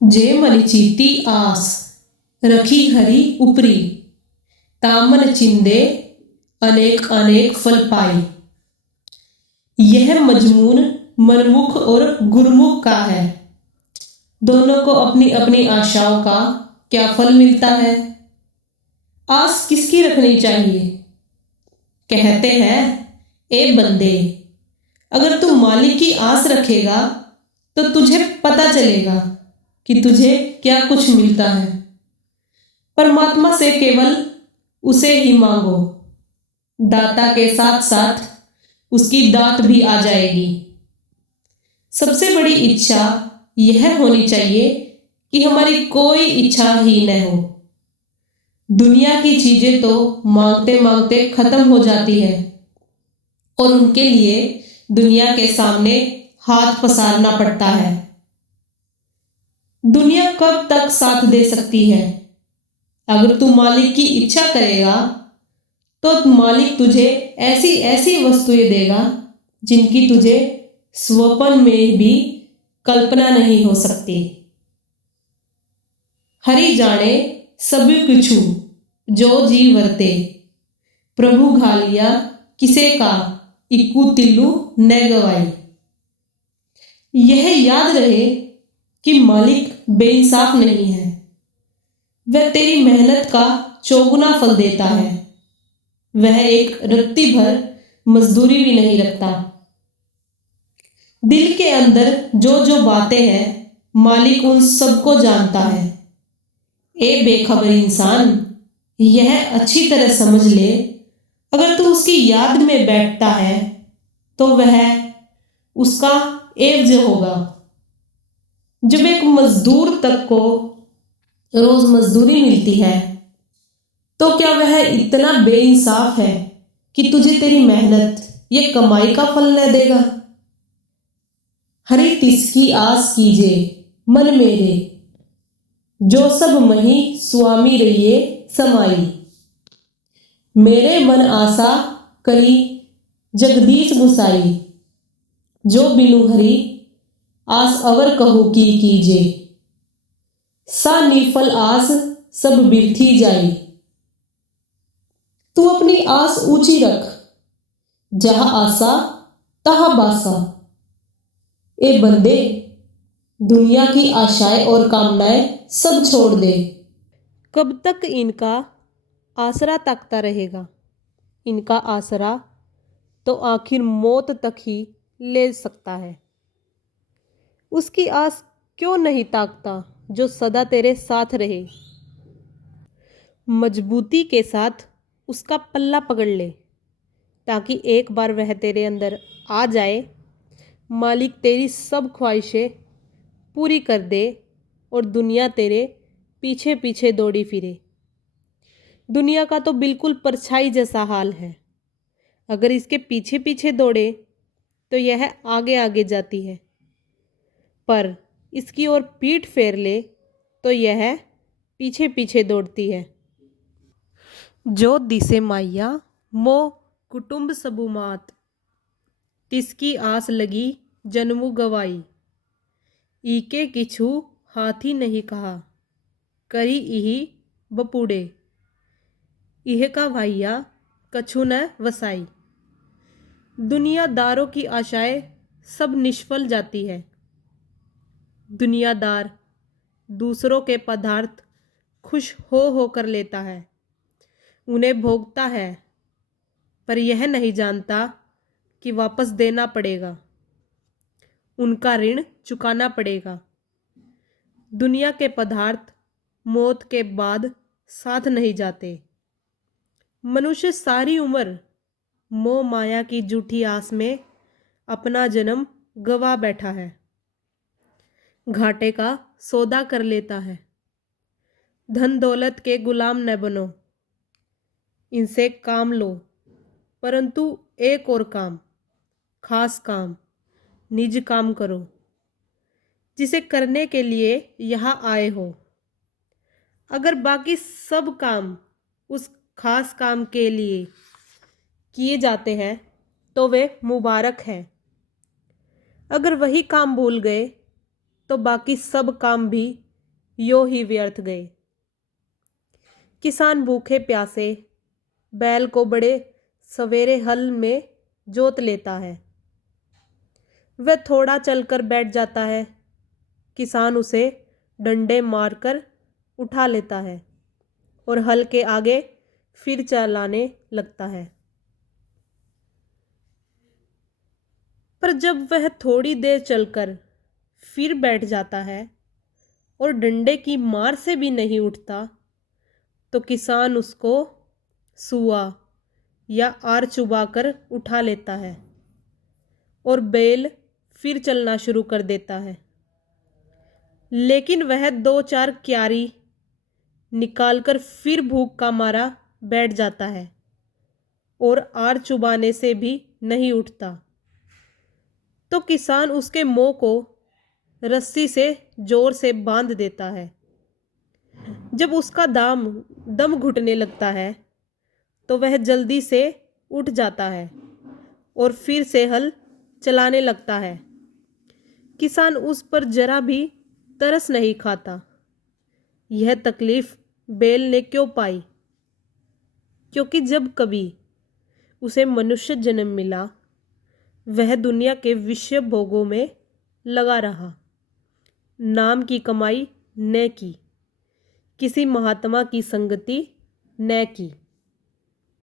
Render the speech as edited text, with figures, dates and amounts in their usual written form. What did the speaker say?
जे मन चीती आस रखी हरि उपरी, तामन चिंदे अनेक अनेक फल पाई। यह मजमून मनमुख और गुरमुख का है। दोनों को अपनी अपनी आशाओं का क्या फल मिलता है? आस किसकी रखनी चाहिए? कहते हैं, ए बंदे, अगर तू मालिक की आस रखेगा तो तुझे पता चलेगा कि तुझे क्या कुछ मिलता है। परमात्मा से केवल उसे ही मांगो, दाता के साथ साथ उसकी दात भी आ जाएगी। सबसे बड़ी इच्छा यह होनी चाहिए कि हमारी कोई इच्छा ही न हो। दुनिया की चीजें तो मांगते मांगते खत्म हो जाती है और उनके लिए दुनिया के सामने हाथ पसारना पड़ता है। दुनिया कब तक साथ दे सकती है? अगर तू मालिक की इच्छा करेगा तो मालिक तुझे ऐसी ऐसी वस्तुएं देगा जिनकी तुझे स्वप्न में भी कल्पना नहीं हो सकती। हरि जाने सब किछु जो जी वर्ते, प्रभु घालिया किसे का इक्कू तिल्लू न गवाई। यह याद रहे कि मालिक बेइंसाफ नहीं है। वह तेरी मेहनत का चौगुना फल देता है। वह एक रत्ती भर मजदूरी भी नहीं रखता। दिल के अंदर जो जो बातें हैं, मालिक उन सबको जानता है। ए बेखबर इंसान, यह अच्छी तरह समझ ले, अगर तू उसकी याद में बैठता है तो वह उसका एवज होगा। जब एक मजदूर तक को रोज मजदूरी मिलती है तो क्या वह इतना बेइंसाफ है कि तुझे तेरी मेहनत ये कमाई का फल न देगा? हरि तिसकी आस कीजे मन मेरे, जो सब मही स्वामी रहिए समाई। मेरे मन आशा करी जगदीश गुसाई, जो बिनु हरि आस अवर कहो की कीजे। सा निफल आस सब बिरथी जाई। तू अपनी आस ऊंची रख, जहां आशा तहां बासा। ए बंदे, दुनिया की आशाएं और कामनाएं सब छोड़ दे। कब तक इनका आसरा ताकता रहेगा? इनका आसरा तो आखिर मौत तक ही ले सकता है। उसकी आस क्यों नहीं ताकता जो सदा तेरे साथ रहे? मजबूती के साथ उसका पल्ला पकड़ ले, ताकि एक बार वह तेरे अंदर आ जाए, मालिक तेरी सब ख्वाहिशें पूरी कर दे और दुनिया तेरे पीछे पीछे दौड़ी फिरे। दुनिया का तो बिल्कुल परछाई जैसा हाल है। अगर इसके पीछे पीछे दौड़े तो यह आगे आगे जाती है, पर इसकी ओर पीठ फेर ले तो यह पीछे पीछे दौड़ती है। जो दिसे माइया मोह कुटुंब सबुमात, तिसकी आस लगी जन्मु गवाई। ईके किछु हाथी नहीं कहा, करी इही बपुड़े। इह का भाइया कछु न वसाई। दुनियादारों की आशाएं सब निष्फल जाती है। दुनियादार दूसरों के पदार्थ खुश हो कर लेता है, उन्हें भोगता है, पर यह नहीं जानता कि वापस देना पड़ेगा, उनका ऋण चुकाना पड़ेगा। दुनिया के पदार्थ मौत के बाद साथ नहीं जाते। मनुष्य सारी उम्र मोह माया की झूठी आस में अपना जन्म गवा बैठा है। घाटे का सौदा कर लेता है। धन दौलत के गुलाम न बनो, इनसे काम लो, परंतु एक और काम, खास काम, निज काम करो, जिसे करने के लिए यहाँ आए हो। अगर बाकी सब काम उस खास काम के लिए किए जाते हैं तो वे मुबारक हैं। अगर वही काम भूल गए तो बाकी सब काम भी यो ही व्यर्थ गए। किसान भूखे प्यासे बैल को बड़े सवेरे हल में जोत लेता है। वह थोड़ा चलकर बैठ जाता है। किसान उसे डंडे मारकर उठा लेता है और हल के आगे फिर चलाने लगता है। पर जब वह थोड़ी देर चलकर फिर बैठ जाता है और डंडे की मार से भी नहीं उठता, तो किसान उसको सुआ या आर चुबाकर उठा लेता है और बैल फिर चलना शुरू कर देता है। लेकिन वह 2-4 क्यारी निकालकर फिर भूख का मारा बैठ जाता है और आर चुबाने से भी नहीं उठता। तो किसान उसके मुंह को रस्सी से जोर से बांध देता है। जब उसका दम घुटने लगता है तो वह जल्दी से उठ जाता है और फिर से हल चलाने लगता है। किसान उस पर जरा भी तरस नहीं खाता। यह तकलीफ बैल ने क्यों पाई? क्योंकि जब कभी उसे मनुष्य जन्म मिला, वह दुनिया के विषय भोगों में लगा रहा, नाम की कमाई न की, किसी महात्मा की संगति न की।